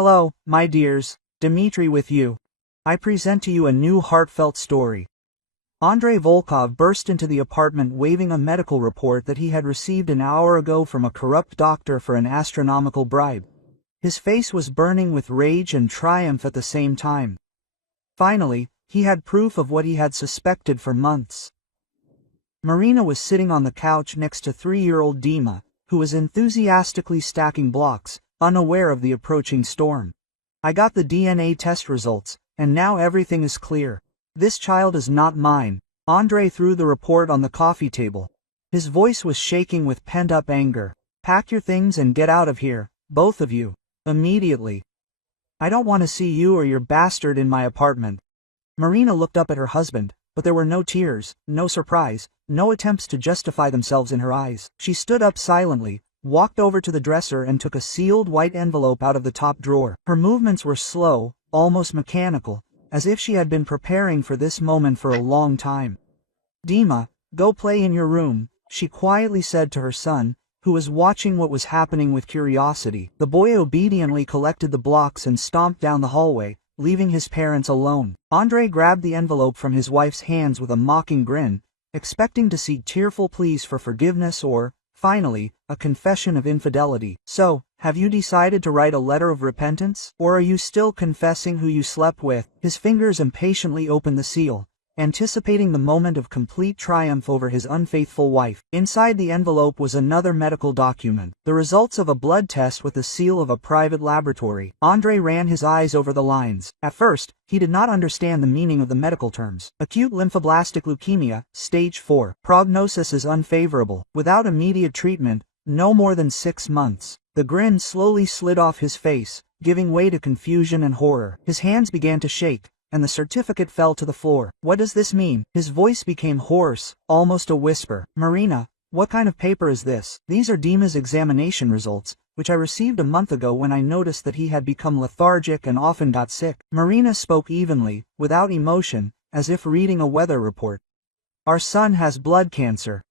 Hello, my dears, Dmitri with you. I present to you a new heartfelt story. Andrei Volkov burst into the apartment waving a medical report that he had received an hour ago from a corrupt doctor for an astronomical bribe. His face was burning with rage and triumph at the same time. Finally, he had proof of what he had suspected for months. Marina was sitting on the couch next to 3-year-old Dima, who was enthusiastically stacking blocks, unaware of the approaching storm. I got the DNA test results, and now everything is clear. This child is not mine. Andrei threw the report on the coffee table. His voice was shaking with pent-up anger. Pack your things and get out of here, both of you, immediately. I don't want to see you or your bastard in my apartment. Marina looked up at her husband, but there were no tears, no surprise, no attempts to justify themselves in her eyes. She stood up silently, walked over to the dresser and took a sealed white envelope out of the top drawer. Her movements were slow, almost mechanical, as if she had been preparing for this moment for a long time. Dima, go play in your room, she quietly said to her son, who was watching what was happening with curiosity. The boy obediently collected the blocks and stomped down the hallway, leaving his parents alone. Andrei grabbed the envelope from his wife's hands with a mocking grin, expecting to see tearful pleas for forgiveness or, finally, a confession of infidelity. So, have you decided to write a letter of repentance? Or are you still confessing who you slept with? His fingers impatiently opened the seal, anticipating the moment of complete triumph over his unfaithful wife. Inside the envelope was another medical document, the results of a blood test with the seal of a private laboratory. Andrei ran his eyes over the lines. At first, he did not understand the meaning of the medical terms. Acute lymphoblastic leukemia, stage 4. Prognosis is unfavorable. Without immediate treatment, no more than 6 months. The grin slowly slid off his face, giving way to confusion and horror. His hands began to shake, and the certificate fell to the floor. What does this mean? His voice became hoarse, almost a whisper. Marina, what kind of paper is this? These are Dima's examination results, which I received a month ago when I noticed that he had become lethargic and often got sick. Marina spoke evenly, without emotion, as if reading a weather report. Our son has blood cancer.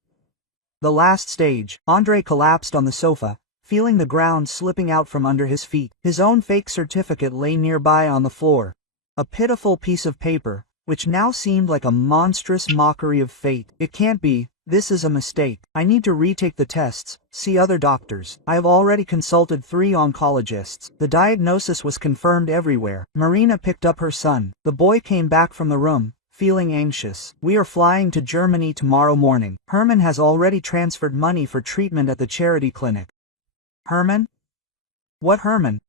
The last stage. Andrei collapsed on the sofa, feeling the ground slipping out from under his feet. His own fake certificate lay nearby on the floor. A pitiful piece of paper, which now seemed like a monstrous mockery of fate. It can't be, this is a mistake. I need to retake the tests, see other doctors. I have already consulted 3 oncologists. The diagnosis was confirmed everywhere. Marina picked up her son. The boy came back from the room, feeling anxious. We are flying to Germany tomorrow morning. Herman has already transferred money for treatment at the charity clinic. Herman? What Herman?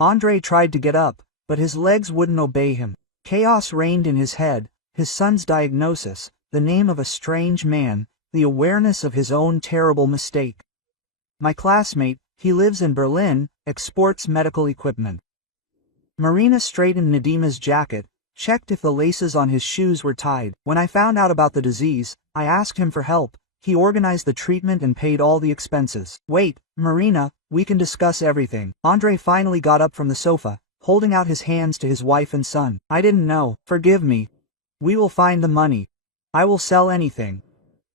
Andrei tried to get up, but his legs wouldn't obey him. Chaos reigned in his head, his son's diagnosis, the name of a strange man, the awareness of his own terrible mistake. My classmate, he lives in Berlin, exports medical equipment. Marina straightened Nadima's jacket, checked if the laces on his shoes were tied. When I found out about the disease, I asked him for help. He organized the treatment and paid all the expenses. Wait, Marina, we can discuss everything. Andrei finally got up from the sofa, holding out his hands to his wife and son. I didn't know. Forgive me. We will find the money. I will sell anything.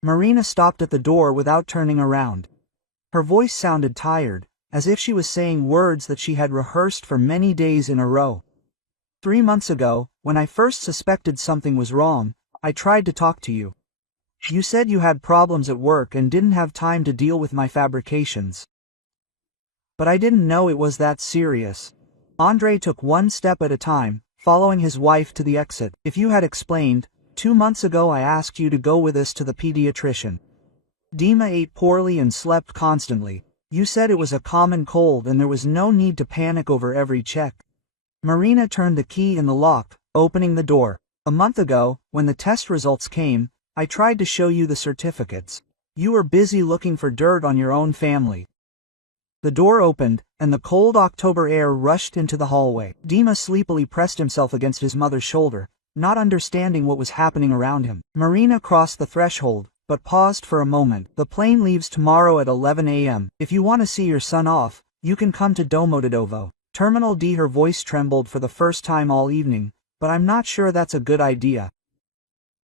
Marina stopped at the door without turning around. Her voice sounded tired, as if she was saying words that she had rehearsed for many days in a row. 3 months ago, when I first suspected something was wrong, I tried to talk to you. You said you had problems at work and didn't have time to deal with my fabrications. But I didn't know it was that serious. Andrei took 1 step at a time, following his wife to the exit. If you had explained, 2 months ago I asked you to go with us to the pediatrician. Dima ate poorly and slept constantly. You said it was a common cold and there was no need to panic over every check. Marina turned the key in the lock, opening the door. A month ago, when the test results came, I tried to show you the certificates. You were busy looking for dirt on your own family. The door opened, and the cold October air rushed into the hallway. Dima sleepily pressed himself against his mother's shoulder, not understanding what was happening around him. Marina crossed the threshold, but paused for a moment. The plane leaves tomorrow at 11 a.m. If you want to see your son off, you can come to Domodedovo. Terminal D. Her voice trembled for the first time all evening, but I'm not sure that's a good idea.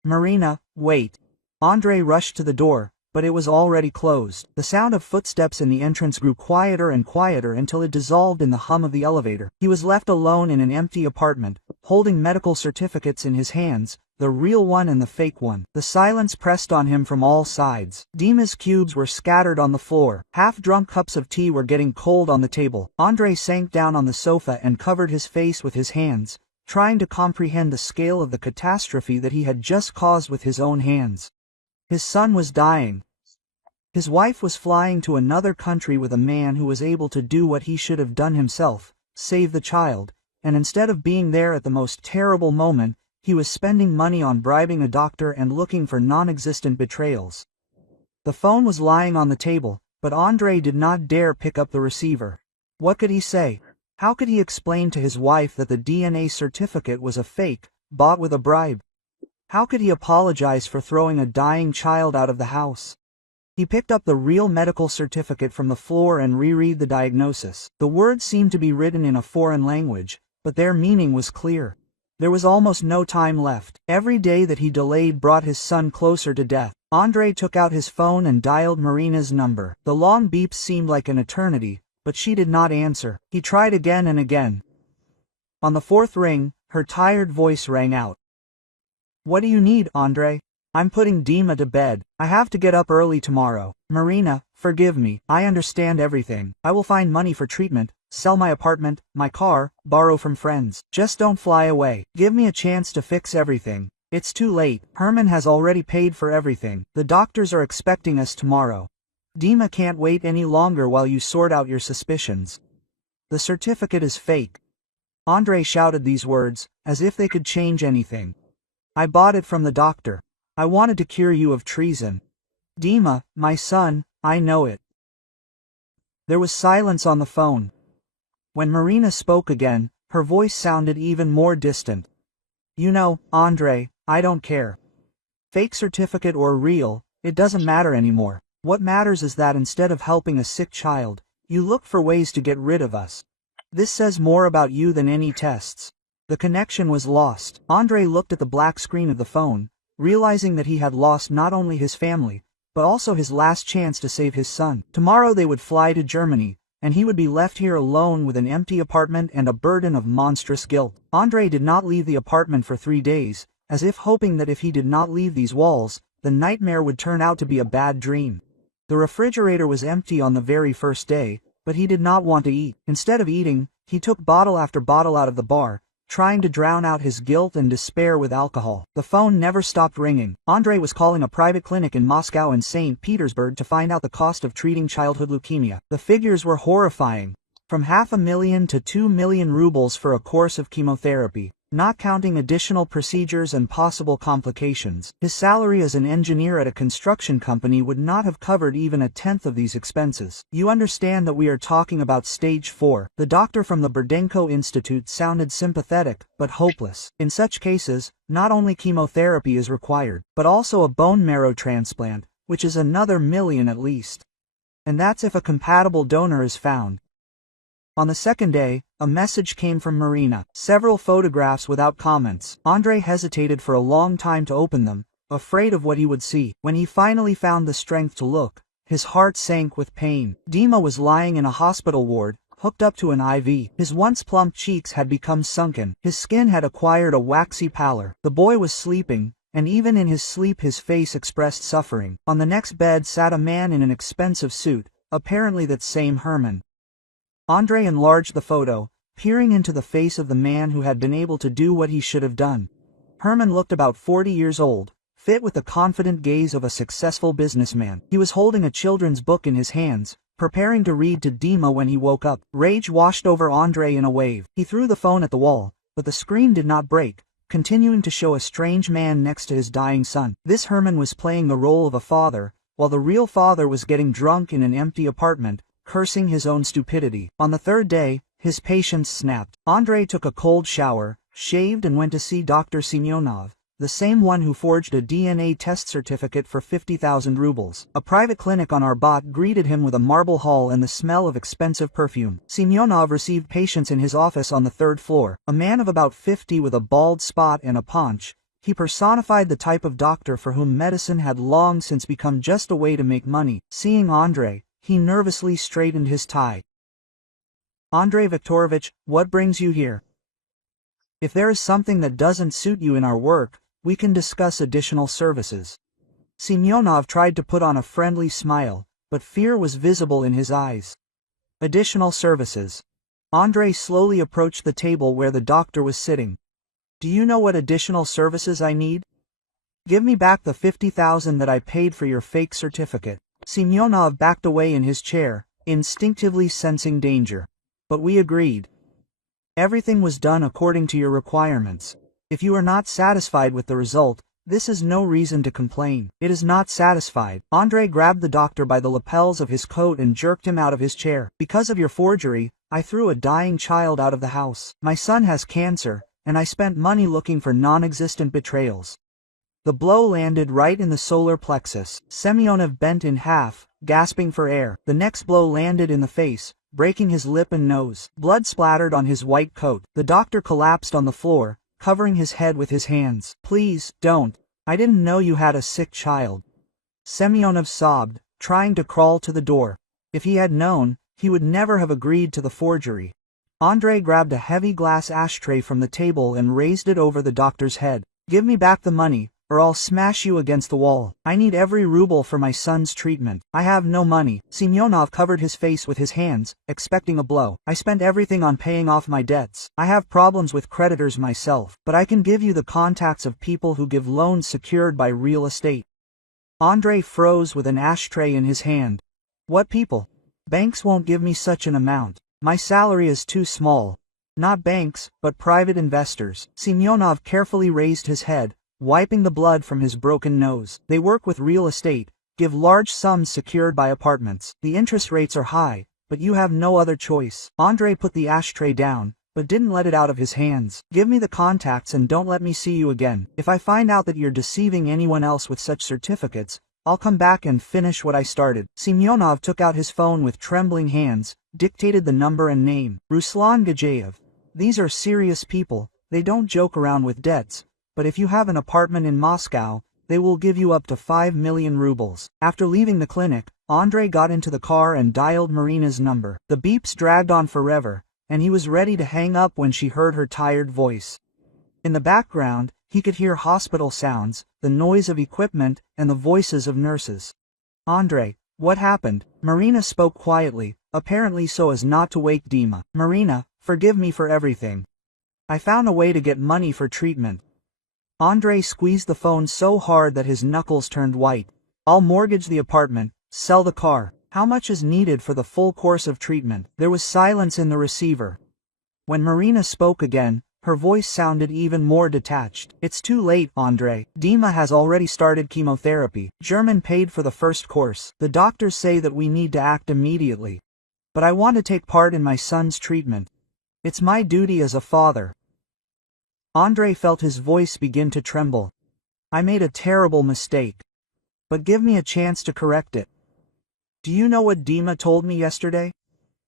Marina, wait. Andrei rushed to the door, but it was already closed. The sound of footsteps in the entrance grew quieter and quieter until it dissolved in the hum of the elevator. He was left alone in an empty apartment, holding medical certificates in his hands, the real one and the fake one. The silence pressed on him from all sides. Dima's cubes were scattered on the floor. Half-drunk cups of tea were getting cold on the table. Andre sank down on the sofa and covered his face with his hands, trying to comprehend the scale of the catastrophe that he had just caused with his own hands. His son was dying. His wife was flying to another country with a man who was able to do what he should have done himself, save the child, and instead of being there at the most terrible moment, he was spending money on bribing a doctor and looking for non-existent betrayals. The phone was lying on the table, but Andre did not dare pick up the receiver. What could he say? How could he explain to his wife that the DNA certificate was a fake, bought with a bribe? How could he apologize for throwing a dying child out of the house? He picked up the real medical certificate from the floor and reread the diagnosis. The words seemed to be written in a foreign language, but their meaning was clear. There was almost no time left. Every day that he delayed brought his son closer to death. Andre took out his phone and dialed Marina's number. The long beeps seemed like an eternity, but she did not answer. He tried again and again. On the fourth ring, her tired voice rang out. "What do you need, Andre? I'm putting Dima to bed. I have to get up early tomorrow. Marina, forgive me. I understand everything. I will find money for treatment, sell my apartment, my car, borrow from friends. Just don't fly away. Give me a chance to fix everything. It's too late. Herman has already paid for everything. The doctors are expecting us tomorrow. Dima can't wait any longer while you sort out your suspicions. The certificate is fake." Andre shouted these words, as if they could change anything. "I bought it from the doctor. I wanted to cure you of treason. Dima, my son, I know it." There was silence on the phone. When Marina spoke again, her voice sounded even more distant. "You know, Andre, I don't care. Fake certificate or real, it doesn't matter anymore. What matters is that instead of helping a sick child, you look for ways to get rid of us. This says more about you than any tests." The connection was lost. Andre looked at the black screen of the phone, realizing that he had lost not only his family, but also his last chance to save his son. Tomorrow they would fly to Germany, and he would be left here alone with an empty apartment and a burden of monstrous guilt. Andre did not leave the apartment for 3 days, as if hoping that if he did not leave these walls, the nightmare would turn out to be a bad dream. The refrigerator was empty on the very first day, but he did not want to eat. Instead of eating, he took bottle after bottle out of the bar, trying to drown out his guilt and despair with alcohol. The phone never stopped ringing. Andre was calling a private clinic in Moscow and St. Petersburg to find out the cost of treating childhood leukemia. The figures were horrifying. From 500,000 to 2 million rubles for a course of chemotherapy, not counting additional procedures and possible complications. His salary as an engineer at a construction company would not have covered even a tenth of these expenses. "You understand that we are talking about stage 4. The doctor from the Burdenko Institute sounded sympathetic, but hopeless. "In such cases, not only chemotherapy is required, but also a bone marrow transplant, which is another million at least. And that's if a compatible donor is found." On the second day, a message came from Marina. Several photographs without comments. Andre hesitated for a long time to open them, afraid of what he would see. When he finally found the strength to look, his heart sank with pain. Dima was lying in a hospital ward, hooked up to an IV. His once plump cheeks had become sunken. His skin had acquired a waxy pallor. The boy was sleeping, and even in his sleep his face expressed suffering. On the next bed sat a man in an expensive suit, apparently that same Herman. Andre enlarged the photo, peering into the face of the man who had been able to do what he should have done. Herman looked about 40 years old, fit with the confident gaze of a successful businessman. He was holding a children's book in his hands, preparing to read to Dima when he woke up. Rage washed over Andre in a wave. He threw the phone at the wall, but the screen did not break, continuing to show a strange man next to his dying son. This Herman was playing the role of a father, while the real father was getting drunk in an empty apartment, cursing his own stupidity. On the third day, his patience snapped. Andre took a cold shower, shaved and went to see Dr. Semyonov, the same one who forged a DNA test certificate for 50,000 rubles. A private clinic on Arbat greeted him with a marble hall and the smell of expensive perfume. Semyonov received patients in his office on the 3rd floor. A man of about 50 with a bald spot and a paunch, He personified the type of doctor for whom medicine had long since become just a way to make money. Seeing Andrei, he nervously straightened his tie. "Andrei Viktorovich, what brings you here? If there is something that doesn't suit you in our work, we can discuss additional services." Semyonov tried to put on a friendly smile, but fear was visible in his eyes. "Additional services." Andrei slowly approached the table where the doctor was sitting. "Do you know what additional services I need? Give me back the 50,000 that I paid for your fake certificate." Semyonov backed away in his chair, instinctively sensing danger. "But we agreed. Everything was done according to your requirements. If you are not satisfied with the result, this is no reason to complain." "It is not satisfied." Andrei grabbed the doctor by the lapels of his coat and jerked him out of his chair. "Because of your forgery, I threw a dying child out of the house. My son has cancer, and I spent money looking for non-existent betrayals." The blow landed right in the solar plexus. Semyonov bent in half, gasping for air. The next blow landed in the face, breaking his lip and nose. Blood splattered on his white coat. The doctor collapsed on the floor, covering his head with his hands. "Please, don't. I didn't know you had a sick child." Semyonov sobbed, trying to crawl to the door. If he had known, he would never have agreed to the forgery. Andrei grabbed a heavy glass ashtray from the table and raised it over the doctor's head. "Give me back the money, or I'll smash you against the wall. I need every ruble for my son's treatment. I have no money." Semyonov covered his face with his hands, expecting a blow. "I spent everything on paying off my debts. I have problems with creditors myself, but I can give you the contacts of people who give loans secured by real estate." Andrei froze with an ashtray in his hand. "What people? Banks won't give me such an amount. My salary is too small." "Not banks, but private investors." Semyonov carefully raised his head, wiping the blood from his broken nose. "They work with real estate, give large sums secured by apartments. The interest rates are high, but you have no other choice." Andrei put the ashtray down, but didn't let it out of his hands. "Give me the contacts and don't let me see you again. If I find out that you're deceiving anyone else with such certificates, I'll come back and finish what I started." Semyonov took out his phone with trembling hands, dictated the number and name. "Ruslan Gajayev. These are serious people, they don't joke around with debts. But if you have an apartment in Moscow, they will give you up to 5 million rubles." After leaving the clinic, Andrei got into the car and dialed Marina's number. The beeps dragged on forever, and he was ready to hang up when she heard her tired voice. In the background, he could hear hospital sounds, the noise of equipment, and the voices of nurses. "Andrei, what happened?" Marina spoke quietly, apparently so as not to wake Dima. "Marina, forgive me for everything. I found a way to get money for treatment." Andrei squeezed the phone so hard that his knuckles turned white. "I'll mortgage the apartment, sell the car. How much is needed for the full course of treatment?" There was silence in the receiver. When Marina spoke again, her voice sounded even more detached. "It's too late, Andrei. Dima has already started chemotherapy. German paid for the first course. The doctors say that we need to act immediately. But I want to take part in my son's treatment. It's my duty as a father." Andrei felt his voice begin to tremble. "I made a terrible mistake. But give me a chance to correct it. Do you know what Dima told me yesterday?"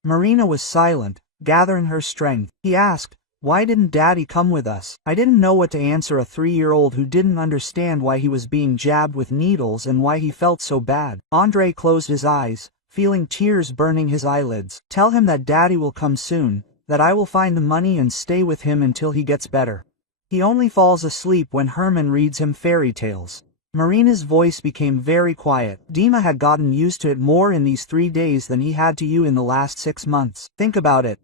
Marina was silent, gathering her strength. "He asked, 'Why didn't Daddy come with us?' I didn't know what to answer a 3-year-old who didn't understand why he was being jabbed with needles and why he felt so bad." Andrei closed his eyes, feeling tears burning his eyelids. "Tell him that Daddy will come soon, that I will find the money and stay with him until he gets better. He only falls asleep when Herman reads him fairy tales." Marina's voice became very quiet. "Dima had gotten used to it more in these 3 days than he had to you in the last 6 months. Think about it."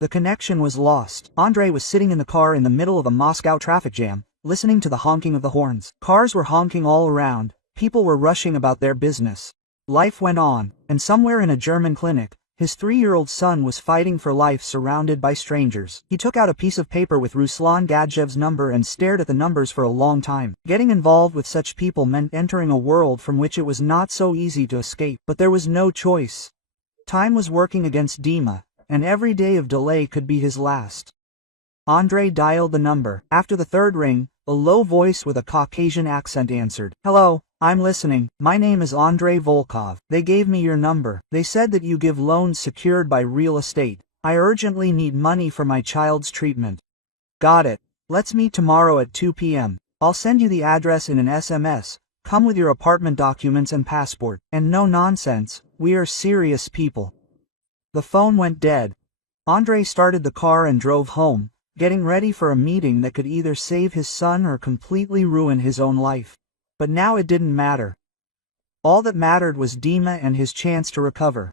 The connection was lost. Andrei was sitting in the car in the middle of a Moscow traffic jam, listening to the honking of the horns. Cars were honking all around, people were rushing about their business. Life went on, and somewhere in a German clinic, his 3-year-old son was fighting for life surrounded by strangers. He took out a piece of paper with Ruslan Gadzhev's number and stared at the numbers for a long time. Getting involved with such people meant entering a world from which it was not so easy to escape. But there was no choice. Time was working against Dima, and every day of delay could be his last. Andrei dialed the number. After the third ring, a low voice with a Caucasian accent answered. "Hello, I'm listening. My name is Andrei Volkov. They gave me your number. They said that you give loans secured by real estate. I urgently need money for my child's treatment." "Got it. Let's meet tomorrow at 2 p.m. I'll send you the address in an SMS. Come with your apartment documents and passport. And no nonsense, we are serious people. The phone went dead. Andre started the car and drove home, getting ready for a meeting that could either save his son or completely ruin his own life. But now it didn't matter. All that mattered was Dima and his chance to recover.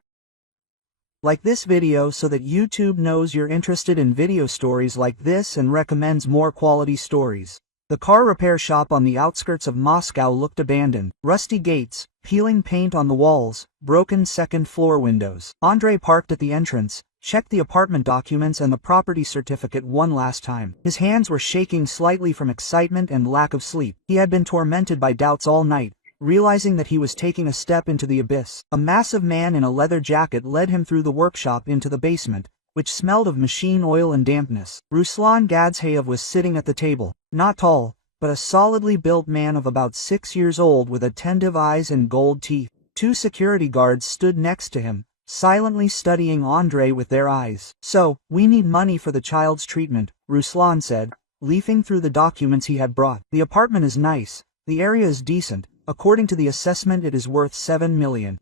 Like this video so that YouTube knows you're interested in video stories like this and recommends more quality stories. The car repair shop on the outskirts of Moscow looked abandoned. Rusty gates, peeling paint on the walls, broken second-floor windows. Andre parked at the entrance, checked the apartment documents and the property certificate one last time. His hands were shaking slightly from excitement and lack of sleep. He had been tormented by doubts all night, realizing that he was taking a step into the abyss. A massive man in a leather jacket led him through the workshop into the basement, which smelled of machine oil and dampness. Ruslan Gadzhayev was sitting at the table, not tall, but a solidly built man of about 6 years old with attentive eyes and gold teeth. 2 security guards stood next to him, silently studying Andre with their eyes. "So, we need money for the child's treatment," Ruslan said, leafing through the documents he had brought. "The apartment is nice, the area is decent, according to the assessment it is worth 7 million.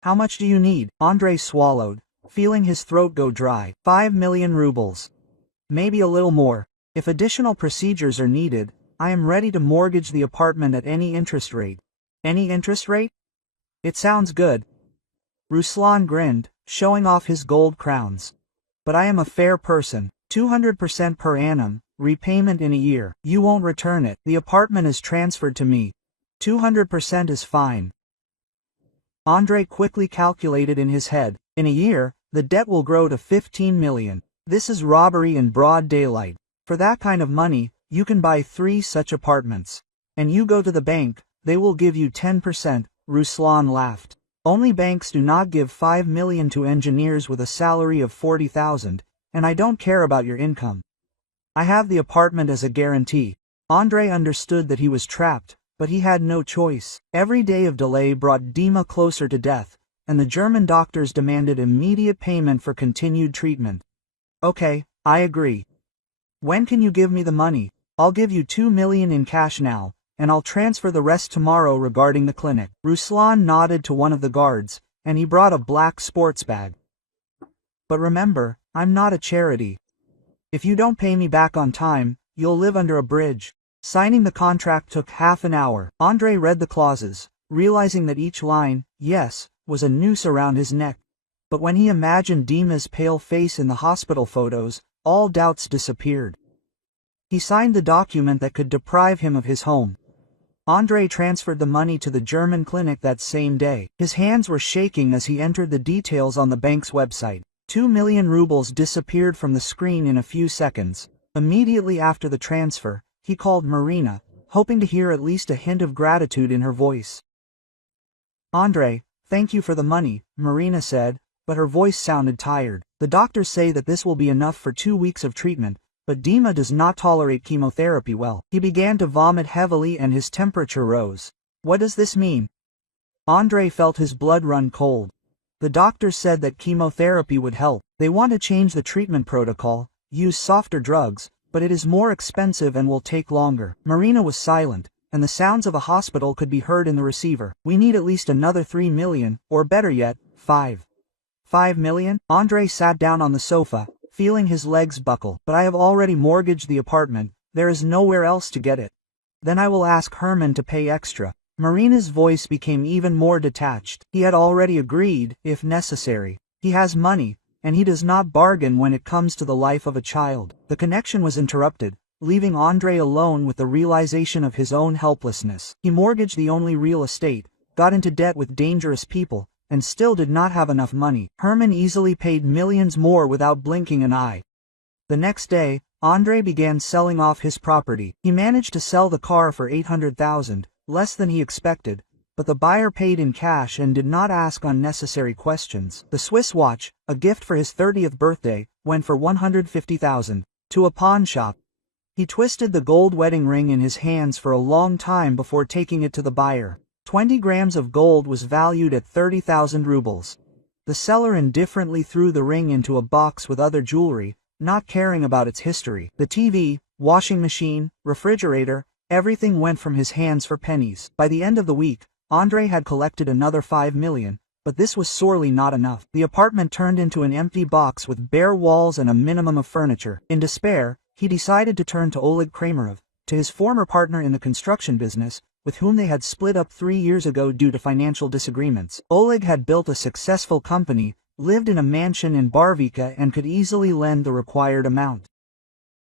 How much do you need?" Andre swallowed, feeling his throat go dry. 5 million rubles. Maybe a little more. If additional procedures are needed, I am ready to mortgage the apartment at any interest rate. Any interest rate? It sounds good. Ruslan grinned, showing off his gold crowns. But I am a fair person. 200% per annum, repayment in a year. You won't return it. The apartment is transferred to me. 200% is fine. Andre quickly calculated in his head. In a year, the debt will grow to 15 million. This is robbery in broad daylight. For that kind of money, you can buy 3 such apartments. And you go to the bank, they will give you 10%, Ruslan laughed. Only banks do not give 5 million to engineers with a salary of 40,000, and I don't care about your income. I have the apartment as a guarantee. Andre understood that he was trapped, but he had no choice. Every day of delay brought Dima closer to death, and the German doctors demanded immediate payment for continued treatment. Okay, I agree. When can you give me the money? I'll give you 2 million in cash now, and I'll transfer the rest tomorrow regarding the clinic. Ruslan nodded to one of the guards, and he brought a black sports bag. But remember, I'm not a charity. If you don't pay me back on time, you'll live under a bridge. Signing the contract took half an hour. Andre read the clauses, realizing that each line, yes, was a noose around his neck. But when he imagined Dima's pale face in the hospital photos, all doubts disappeared. He signed the document that could deprive him of his home. Andre transferred the money to the German clinic that same day. His hands were shaking as he entered the details on the bank's website. 2 million rubles disappeared from the screen in a few seconds. Immediately after the transfer, he called Marina, hoping to hear at least a hint of gratitude in her voice. "Andre, thank you for the money," Marina said, but her voice sounded tired. "The doctors say that this will be enough for 2 weeks of treatment, but Dima does not tolerate chemotherapy well." He began to vomit heavily and his temperature rose. "What does this mean?" Andre felt his blood run cold. The doctors said that chemotherapy would help. They want to change the treatment protocol, use softer drugs, but it is more expensive and will take longer. Marina was silent, and the sounds of a hospital could be heard in the receiver. "We need at least another 3 million, or better yet, 5. 5 million? Andre sat down on the sofa, feeling his legs buckle. "But I have already mortgaged the apartment, there is nowhere else to get it. Then I will ask Herman to pay extra." Marina's voice became even more detached. He had already agreed, if necessary. He has money, and he does not bargain when it comes to the life of a child. The connection was interrupted, leaving Andre alone with the realization of his own helplessness. He mortgaged the only real estate, got into debt with dangerous people, and still did not have enough money. Herman easily paid millions more without blinking an eye. The next day, Andre began selling off his property. He managed to sell the car for 800,000, less than he expected, but the buyer paid in cash and did not ask unnecessary questions. The Swiss watch, a gift for his 30th birthday, went for 150,000, to a pawn shop. He twisted the gold wedding ring in his hands for a long time before taking it to the buyer. 20 grams of gold was valued at 30,000 rubles. The seller indifferently threw the ring into a box with other jewelry, not caring about its history. The TV, washing machine, refrigerator, everything went from his hands for pennies. By the end of the week, Andrei had collected another 5 million, but this was sorely not enough. The apartment turned into an empty box with bare walls and a minimum of furniture. In despair, he decided to turn to Oleg Kramerov, to his former partner in the construction business, with whom they had split up 3 years ago due to financial disagreements. Oleg had built a successful company, lived in a mansion in Barvika and could easily lend the required amount.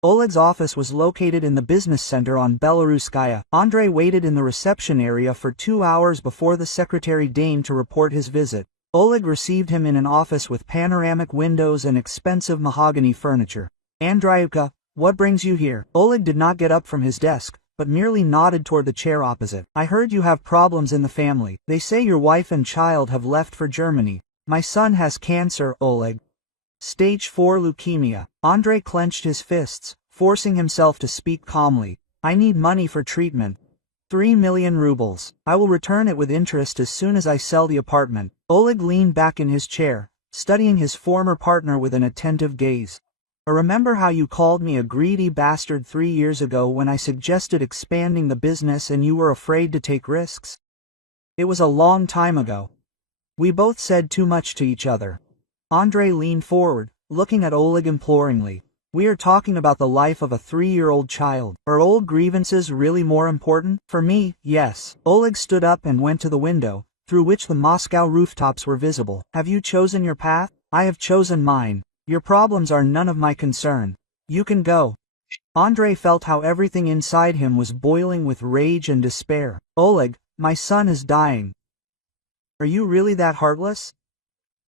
Oleg's office was located in the business center on Belaruskaya. Andrei waited in the reception area for 2 hours before the secretary deigned to report his visit. Oleg received him in an office with panoramic windows and expensive mahogany furniture. "Andreyuka, what brings you here?" Oleg did not get up from his desk, but merely nodded toward the chair opposite. "I heard you have problems in the family. They say your wife and child have left for Germany. My son has cancer, Oleg. Stage 4 leukemia." Andrei clenched his fists, forcing himself to speak calmly. "I need money for treatment. 3 million rubles. I will return it with interest as soon as I sell the apartment." Oleg leaned back in his chair, studying his former partner with an attentive gaze. "I remember how you called me a greedy bastard 3 years ago when I suggested expanding the business and you were afraid to take risks? It was a long time ago. We both said too much to each other." Andrei leaned forward, looking at Oleg imploringly. "We are talking about the life of a 3-year-old child. Are old grievances really more important? For me, yes." Oleg stood up and went to the window, through which the Moscow rooftops were visible. "Have you chosen your path?" "I have chosen mine. Your problems are none of my concern. You can go." Andrei felt how everything inside him was boiling with rage and despair. "Oleg, my son is dying. Are you really that heartless?"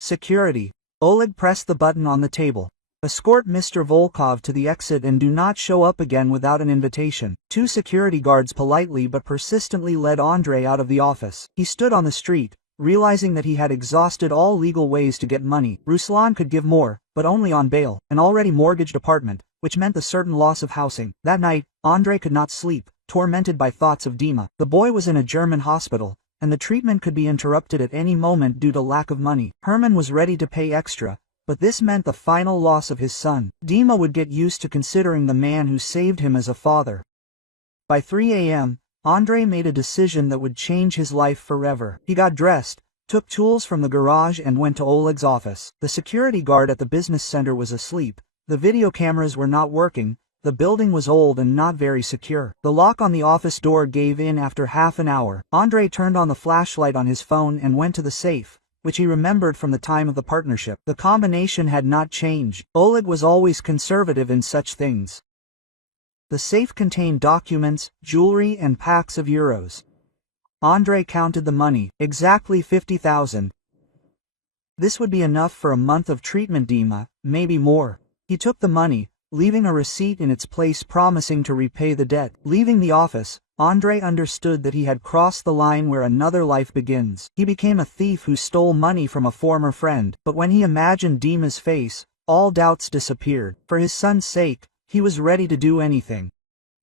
"Security." Oleg pressed the button on the table. "Escort Mr. Volkov to the exit and do not show up again without an invitation." 2 security guards politely but persistently led Andrei out of the office. He stood on the street, realizing that he had exhausted all legal ways to get money. Ruslan could give more, but only on bail, an already mortgaged apartment, which meant the certain loss of housing. That night, Andrei could not sleep, tormented by thoughts of Dima. The boy was in a German hospital, and the treatment could be interrupted at any moment due to lack of money. Herman was ready to pay extra, but this meant the final loss of his son. Dima would get used to considering the man who saved him as a father. By 3 a.m., Andrei made a decision that would change his life forever. He got dressed, took tools from the garage and went to Oleg's office. The security guard at the business center was asleep, the video cameras were not working, the building was old and not very secure. The lock on the office door gave in after half an hour. Andrei turned on the flashlight on his phone and went to the safe, which he remembered from the time of the partnership. The combination had not changed. Oleg was always conservative in such things. The safe contained documents, jewelry and packs of euros. Andrei counted the money, exactly 50,000. This would be enough for a month of treatment, Dima, maybe more. He took the money, leaving a receipt in its place promising to repay the debt. Leaving the office, Andrei understood that he had crossed the line where another life begins. He became a thief who stole money from a former friend. But when he imagined Dima's face, all doubts disappeared. For his son's sake, he was ready to do anything.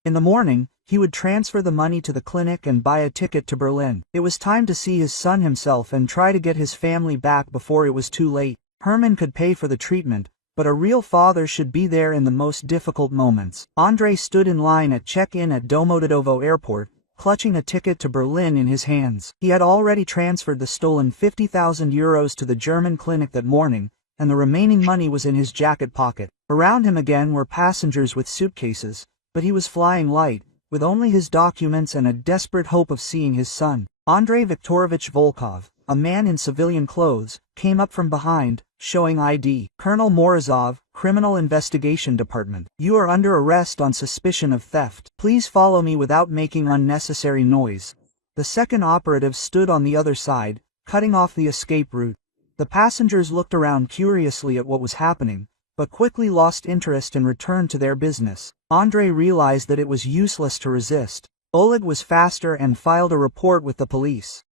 In the morning, he would transfer the money to the clinic and buy a ticket to Berlin. It was time to see his son himself and try to get his family back before it was too late. Herman could pay for the treatment, but a real father should be there in the most difficult moments. Andrei stood in line at check-in at Domodedovo Airport, clutching a ticket to Berlin in his hands. He had already transferred the stolen 50,000 euros to the German clinic that morning, and the remaining money was in his jacket pocket. Around him again were passengers with suitcases, but he was flying light, with only his documents and a desperate hope of seeing his son. Andrei Viktorovich Volkov, a man in civilian clothes, came up from behind, showing ID. "Colonel Morozov, Criminal Investigation Department. You are under arrest on suspicion of theft. Please follow me without making unnecessary noise." The second operative stood on the other side, cutting off the escape route. The passengers looked around curiously at what was happening, but quickly lost interest and returned to their business. Andrei realized that it was useless to resist. Oleg was faster and filed a report with the police.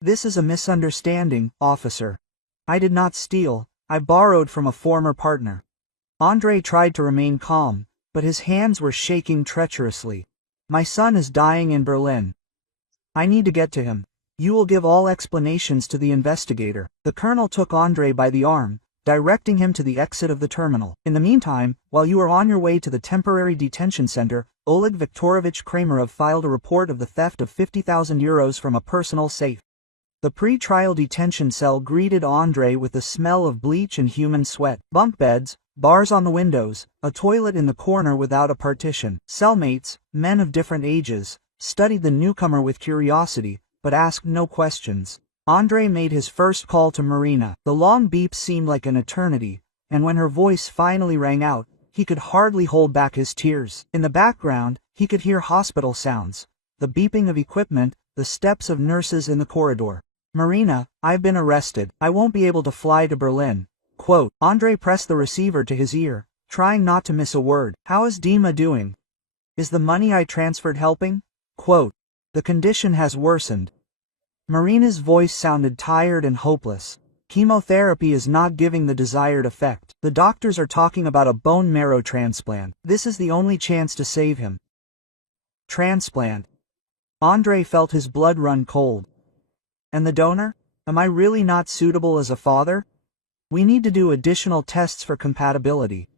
"This is a misunderstanding, officer. I did not steal, I borrowed from a former partner." Andrei tried to remain calm, but his hands were shaking treacherously. "My son is dying in Berlin. I need to get to him. You will give all explanations to the investigator." The colonel took Andrei by the arm, directing him to the exit of the terminal. In the meantime, while you are on your way to the temporary detention center, Oleg Viktorovich Kramerov filed a report of the theft of 50,000 euros from a personal safe. The pre-trial detention cell greeted Andrei with the smell of bleach and human sweat. Bunk beds, bars on the windows, a toilet in the corner without a partition. Cellmates, men of different ages, studied the newcomer with curiosity, but asked no questions. Andrei made his first call to Marina. The long beep seemed like an eternity, and when her voice finally rang out, he could hardly hold back his tears. In the background, he could hear hospital sounds, the beeping of equipment, the steps of nurses in the corridor. "Marina, I've been arrested. I won't be able to fly to Berlin." Quote. Andrei pressed the receiver to his ear, trying not to miss a word. "How is Dima doing? Is the money I transferred helping?" Quote. "The condition has worsened." Marina's voice sounded tired and hopeless. "Chemotherapy is not giving the desired effect. The doctors are talking about a bone marrow transplant. This is the only chance to save him." Transplant. Andrei felt his blood run cold. And the donor? Am I really not suitable as a father? We need to do additional tests for compatibility.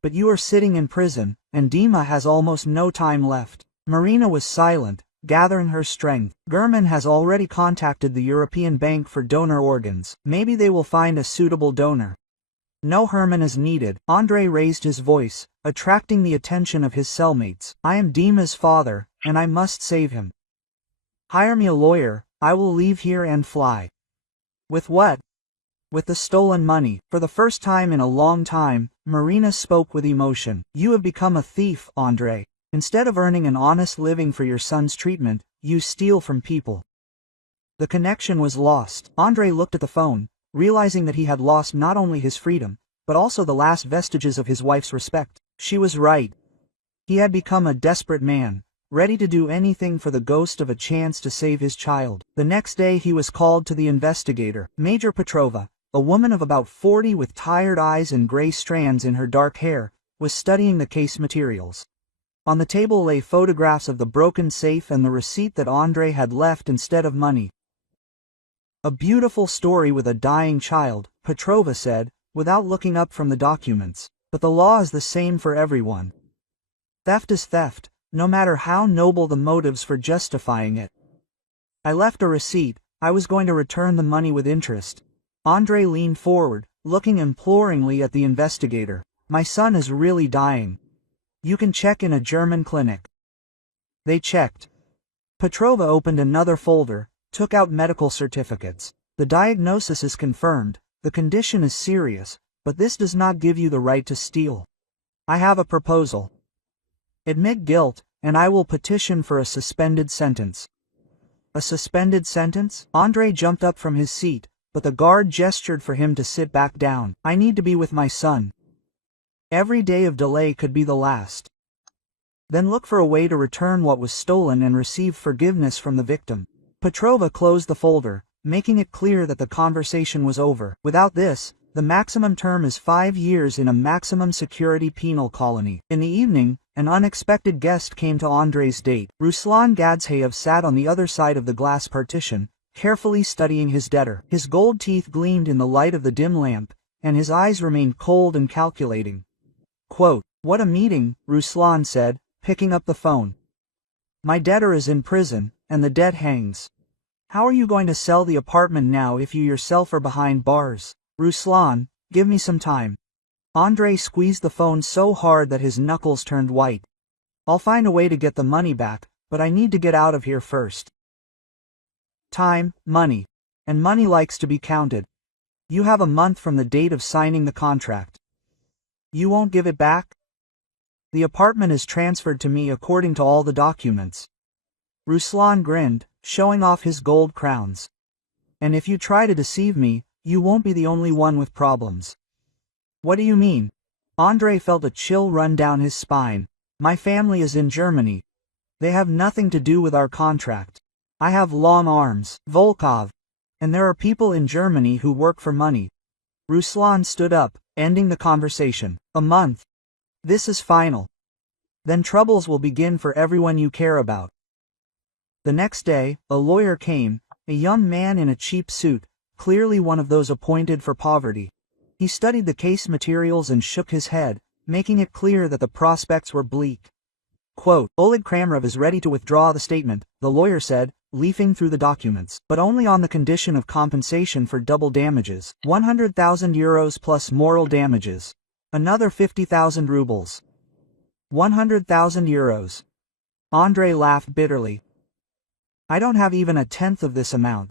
But you are sitting in prison, and Dima has almost no time left. Marina was silent, gathering her strength. German has already contacted the European Bank for donor organs. Maybe they will find a suitable donor. No Herman is needed. Andrei raised his voice, attracting the attention of his cellmates. "I am Dima's father, and I must save him. Hire me a lawyer, I will leave here and fly." "With what?" "With the stolen money." For the first time in a long time, Marina spoke with emotion. "You have become a thief, Andrei. Instead of earning an honest living for your son's treatment, you steal from people." The connection was lost. Andrei looked at the phone, realizing that he had lost not only his freedom, but also the last vestiges of his wife's respect. She was right. He had become a desperate man, ready to do anything for the ghost of a chance to save his child. The next day he was called to the investigator. Major Petrova, a woman of about 40 with tired eyes and gray strands in her dark hair, was studying the case materials. On the table lay photographs of the broken safe and the receipt that Andrei had left instead of money. "A beautiful story with a dying child," Petrova said, without looking up from the documents. "But the law is the same for everyone. Theft is theft, no matter how noble the motives for justifying it. I left a receipt. I was going to return the money with interest." Andrei leaned forward, looking imploringly at the investigator. "My son is really dying. You can check in a German clinic." They checked. Petrova opened another folder, took out medical certificates. "The diagnosis is confirmed, the condition is serious, but this does not give you the right to steal. I have a proposal. Admit guilt, and I will petition for a suspended sentence." "A suspended sentence?" Andrei jumped up from his seat, but the guard gestured for him to sit back down. "I need to be with my son. Every day of delay could be the last. Then look for a way to return what was stolen and receive forgiveness from the victim." Petrova closed the folder, making it clear that the conversation was over. "Without this, the maximum term is 5 years in a maximum security penal colony." In the evening, an unexpected guest came to Andrei's date. Ruslan Gadzhayev sat on the other side of the glass partition, carefully studying his debtor. His gold teeth gleamed in the light of the dim lamp, and his eyes remained cold and calculating. Quote, "What a meeting," Ruslan said, picking up the phone. "My debtor is in prison, and the debt hangs. How are you going to sell the apartment now if you yourself are behind bars?" "Ruslan, give me some time." Andrei squeezed the phone so hard that his knuckles turned white. "I'll find a way to get the money back, but I need to get out of here first." Time, money. And money likes to be counted. You have a month from the date of signing the contract. You won't give it back? The apartment is transferred to me according to all the documents. Ruslan grinned, showing off his gold crowns. "And if you try to deceive me, you won't be the only one with problems." "What do you mean?" Andrei felt a chill run down his spine. "My family is in Germany. They have nothing to do with our contract. I have long arms, Volkov. And there are people in Germany who work for money." Ruslan stood up, ending the conversation. "A month. This is final. Then troubles will begin for everyone you care about." The next day, a lawyer came, a young man in a cheap suit, clearly one of those appointed for poverty. He studied the case materials and shook his head, making it clear that the prospects were bleak. Quote, Oleg Kramerov is ready to withdraw the statement, the lawyer said, leafing through the documents, but only on the condition of compensation for double damages, 100,000 euros plus moral damages. Another 50,000 rubles. 100,000 euros. Andrei laughed bitterly. I don't have even a tenth of this amount.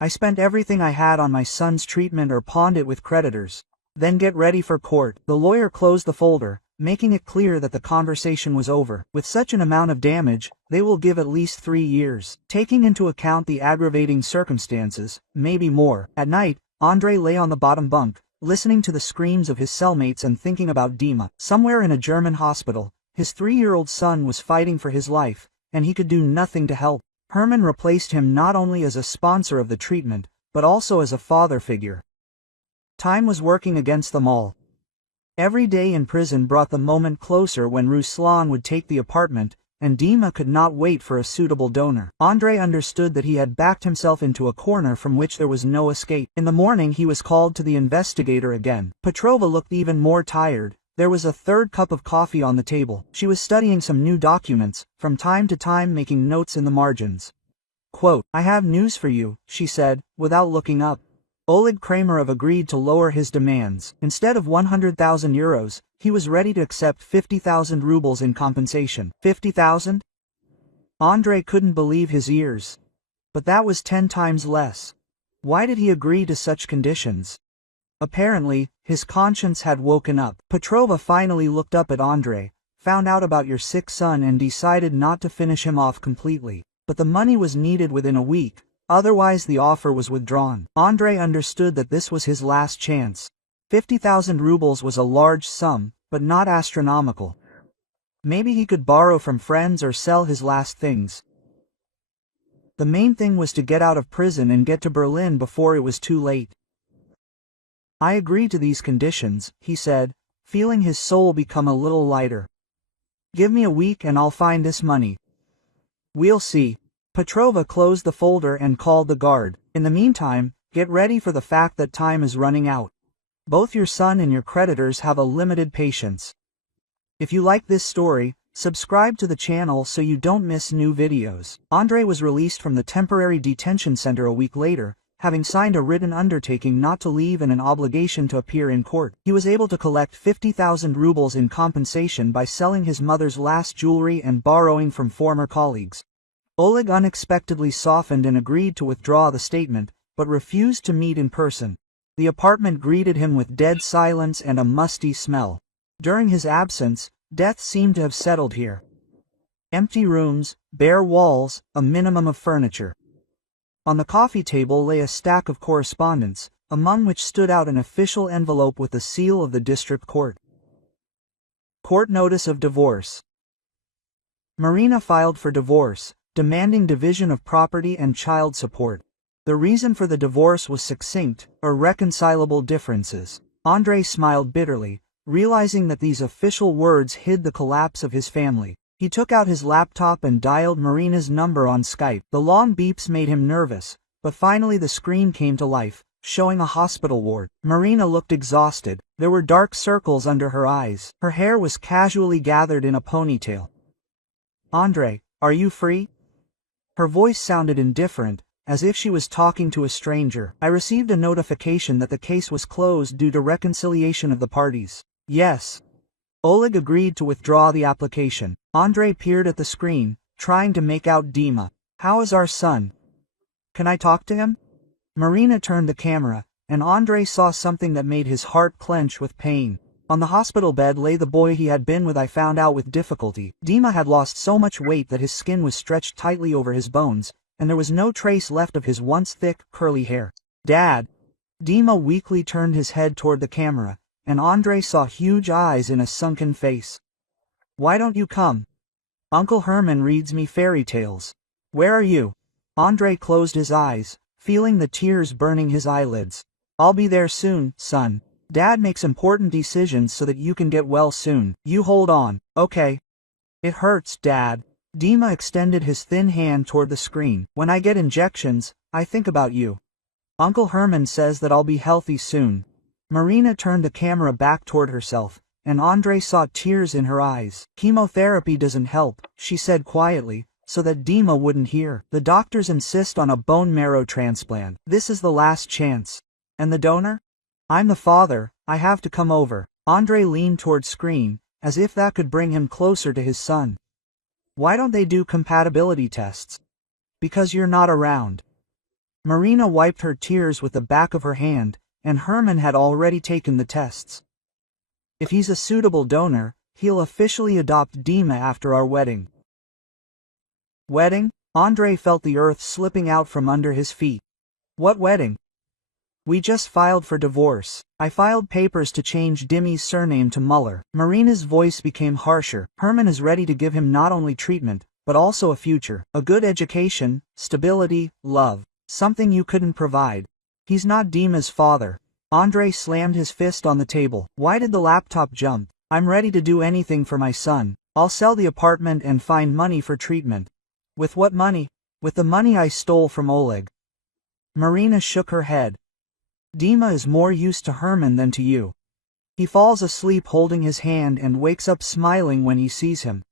I spent everything I had on my son's treatment or pawned it with creditors. Then get ready for court. The lawyer closed the folder, making it clear that the conversation was over. With such an amount of damage, they will give at least 3 years. Taking into account the aggravating circumstances, maybe more. At night, Andrei lay on the bottom bunk, listening to the screams of his cellmates and thinking about Dima. Somewhere in a German hospital, his 3-year-old son was fighting for his life, and he could do nothing to help. Herman replaced him not only as a sponsor of the treatment, but also as a father figure. Time was working against them all. Every day in prison brought the moment closer when Ruslan would take the apartment, and Dima could not wait for a suitable donor. Andrei understood that he had backed himself into a corner from which there was no escape. In the morning he was called to the investigator again. Petrova looked even more tired. There was a third cup of coffee on the table. She was studying some new documents, from time to time making notes in the margins. Quote, I have news for you, she said, without looking up. Oleg Kramerov agreed to lower his demands. Instead of 100,000 euros, he was ready to accept 50,000 rubles in compensation. 50,000? Andrei couldn't believe his ears. But that was 10 times less. Why did he agree to such conditions? Apparently, his conscience had woken up. Petrova finally looked up at Andrei, found out about your sick son and decided not to finish him off completely. But the money was needed within a week. Otherwise the offer was withdrawn. Andrei understood that this was his last chance. 50,000 rubles was a large sum, but not astronomical. Maybe he could borrow from friends or sell his last things. The main thing was to get out of prison and get to Berlin before it was too late. I agree to these conditions, he said, feeling his soul become a little lighter. Give me a week and I'll find this money. We'll see. Petrova closed the folder and called the guard. In the meantime, get ready for the fact that time is running out. Both your son and your creditors have a limited patience. If you like this story, subscribe to the channel so you don't miss new videos. Andrei was released from the temporary detention center a week later, having signed a written undertaking not to leave and an obligation to appear in court. He was able to collect 50,000 rubles in compensation by selling his mother's last jewelry and borrowing from former colleagues. Oleg unexpectedly softened and agreed to withdraw the statement, but refused to meet in person. The apartment greeted him with dead silence and a musty smell. During his absence, death seemed to have settled here. Empty rooms, bare walls, a minimum of furniture. On the coffee table lay a stack of correspondence, among which stood out an official envelope with the seal of the district court. Court notice of divorce. Marina filed for divorce, demanding division of property and child support. The reason for the divorce was succinct, irreconcilable differences. Andrei smiled bitterly, realizing that these official words hid the collapse of his family. He took out his laptop and dialed Marina's number on Skype. The long beeps made him nervous, but finally the screen came to life, showing a hospital ward. Marina looked exhausted. There were dark circles under her eyes. Her hair was casually gathered in a ponytail. Andrei, are you free? Her voice sounded indifferent, as if she was talking to a stranger. I received a notification that the case was closed due to reconciliation of the parties. Yes. Oleg agreed to withdraw the application. Andrei peered at the screen, trying to make out Dima. How is our son? Can I talk to him? Marina turned the camera, and Andrei saw something that made his heart clench with pain. On the hospital bed lay the boy he had been with. I found out with difficulty. Dima had lost so much weight that his skin was stretched tightly over his bones, and there was no trace left of his once thick, curly hair. Dad! Dima weakly turned his head toward the camera, and Andrei saw huge eyes in a sunken face. Why don't you come? Uncle Herman reads me fairy tales. Where are you? Andrei closed his eyes, feeling the tears burning his eyelids. I'll be there soon, son. Dad makes important decisions so that you can get well soon. You hold on, okay? It hurts, Dad. Dima extended his thin hand toward the screen. When I get injections, I think about you. Uncle Herman says that I'll be healthy soon. Marina turned the camera back toward herself, and Andrei saw tears in her eyes. Chemotherapy doesn't help, she said quietly, so that Dima wouldn't hear. The doctors insist on a bone marrow transplant. This is the last chance. And the donor? I'm the father, I have to come over. Andrei leaned toward screen, as if that could bring him closer to his son. Why don't they do compatibility tests? Because you're not around. Marina wiped her tears with the back of her hand, and Herman had already taken the tests. If he's a suitable donor, he'll officially adopt Dima after our wedding. Wedding? Andrei felt the earth slipping out from under his feet. What wedding? We just filed for divorce. I filed papers to change Dimi's surname to Muller. Marina's voice became harsher. Herman is ready to give him not only treatment, but also a future. A good education, stability, love. Something you couldn't provide. He's not Dima's father. Andrei slammed his fist on the table. Why did the laptop jump? I'm ready to do anything for my son. I'll sell the apartment and find money for treatment. With what money? With the money I stole from Oleg. Marina shook her head. Dima is more used to Herman than to you. He falls asleep holding his hand and wakes up smiling when he sees him.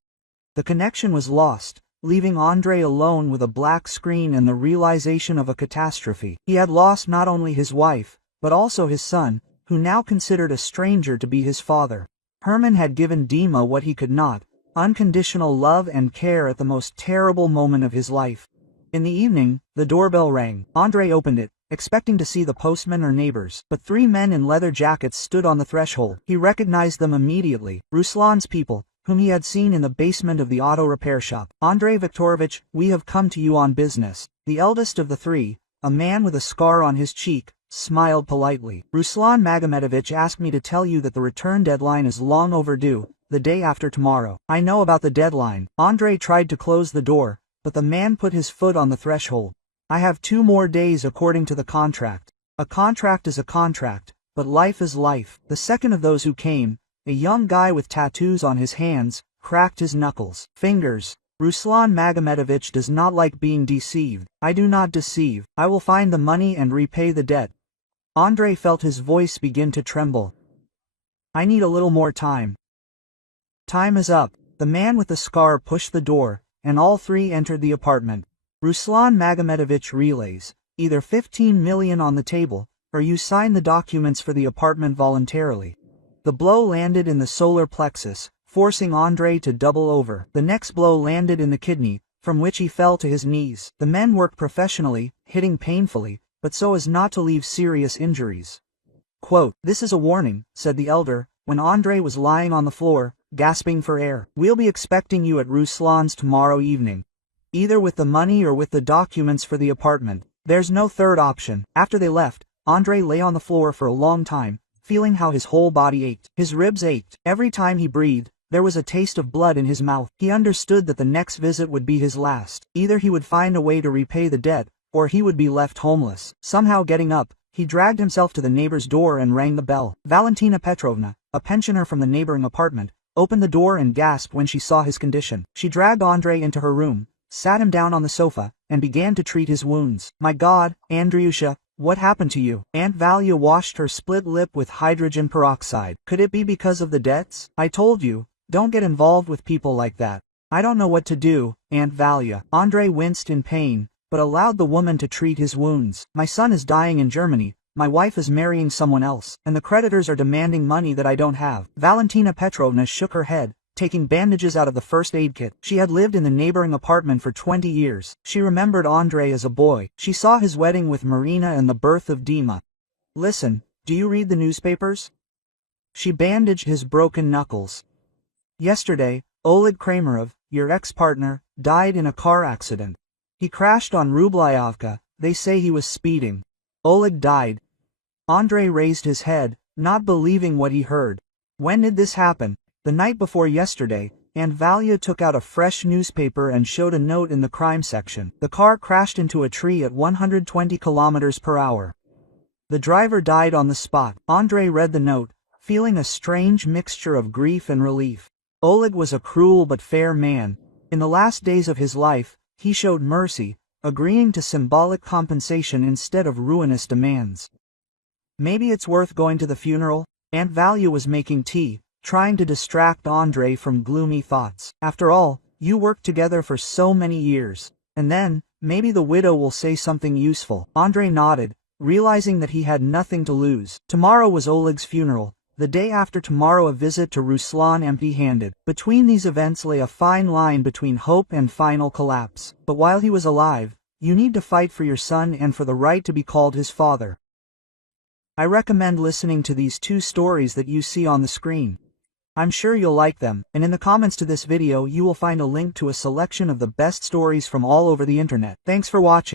The connection was lost, leaving Andrei alone with a black screen and the realization of a catastrophe. He had lost not only his wife, but also his son, who now considered a stranger to be his father. Herman had given Dima what he could not, unconditional love and care at the most terrible moment of his life. In the evening, the doorbell rang. Andrei opened it, expecting to see the postman or neighbors, but three men in leather jackets stood on the threshold. He recognized them immediately, Ruslan's people, whom he had seen in the basement of the auto repair shop. Andrei Viktorovich, we have come to you on business. The eldest of the three, a man with a scar on his cheek, smiled politely. Ruslan Magomedovich asked me to tell you that the return deadline is long overdue, the day after tomorrow. I know about the deadline. Andrei tried to close the door, but the man put his foot on the threshold. I have 2 more days according to the contract. A contract is a contract, but life is life. The second of those who came, a young guy with tattoos on his hands, cracked his knuckles. Fingers. Ruslan Magomedovich does not like being deceived. I do not deceive. I will find the money and repay the debt. Andrei felt his voice begin to tremble. I need a little more time. Time is up. The man with the scar pushed the door, and all three entered the apartment. Ruslan Magomedovich relays, either 15 million on the table, or you sign the documents for the apartment voluntarily. The blow landed in the solar plexus, forcing Andrei to double over. The next blow landed in the kidney, from which he fell to his knees. The men worked professionally, hitting painfully, but so as not to leave serious injuries. Quote, "This is a warning," said the elder, when Andrei was lying on the floor, gasping for air. "We'll be expecting you at Ruslan's tomorrow evening. Either with the money or with the documents for the apartment. There's no third option." After they left, Andrei lay on the floor for a long time, feeling how his whole body ached. His ribs ached. Every time he breathed, there was a taste of blood in his mouth. He understood that the next visit would be his last. Either he would find a way to repay the debt, or he would be left homeless. Somehow getting up, he dragged himself to the neighbor's door and rang the bell. Valentina Petrovna, a pensioner from the neighboring apartment, opened the door and gasped when she saw his condition. She dragged Andrei into her room, sat him down on the sofa, and began to treat his wounds. "My God, Andriusha, what happened to you?" Aunt Valia washed her split lip with hydrogen peroxide. "Could it be because of the debts? I told you, don't get involved with people like that." "I don't know what to do, Aunt Valia." Andrei winced in pain, but allowed the woman to treat his wounds. "My son is dying in Germany, my wife is marrying someone else, and the creditors are demanding money that I don't have." Valentina Petrovna shook her head, taking bandages out of the first aid kit. She had lived in the neighboring apartment for 20 years. She remembered Andrei as a boy. She saw his wedding with Marina and the birth of Dima. "Listen, do you read the newspapers?" She bandaged his broken knuckles. "Yesterday, Oleg Kramerov, your ex-partner, died in a car accident. He crashed on Rublyavka. They say he was speeding. Oleg died." Andrei raised his head, not believing what he heard. "When did this happen?" "The night before yesterday." Aunt Valia took out a fresh newspaper and showed a note in the crime section. "The car crashed into a tree at 120 kilometers per hour. The driver died on the spot." Andrei read the note, feeling a strange mixture of grief and relief. Oleg was a cruel but fair man. In the last days of his life, he showed mercy, agreeing to symbolic compensation instead of ruinous demands. Maybe it's worth going to the funeral? Aunt Valia was making tea, trying to distract Andre from gloomy thoughts. After all, you worked together for so many years. And then, maybe the widow will say something useful. Andre nodded, realizing that he had nothing to lose. Tomorrow was Oleg's funeral. The day after tomorrow a visit to Ruslan empty-handed. Between these events lay a fine line between hope and final collapse. But while he was alive, you need to fight for your son and for the right to be called his father. I recommend listening to these two stories that you see on the screen. I'm sure you'll like them, and in the comments to this video you will find a link to a selection of the best stories from all over the internet. Thanks for watching.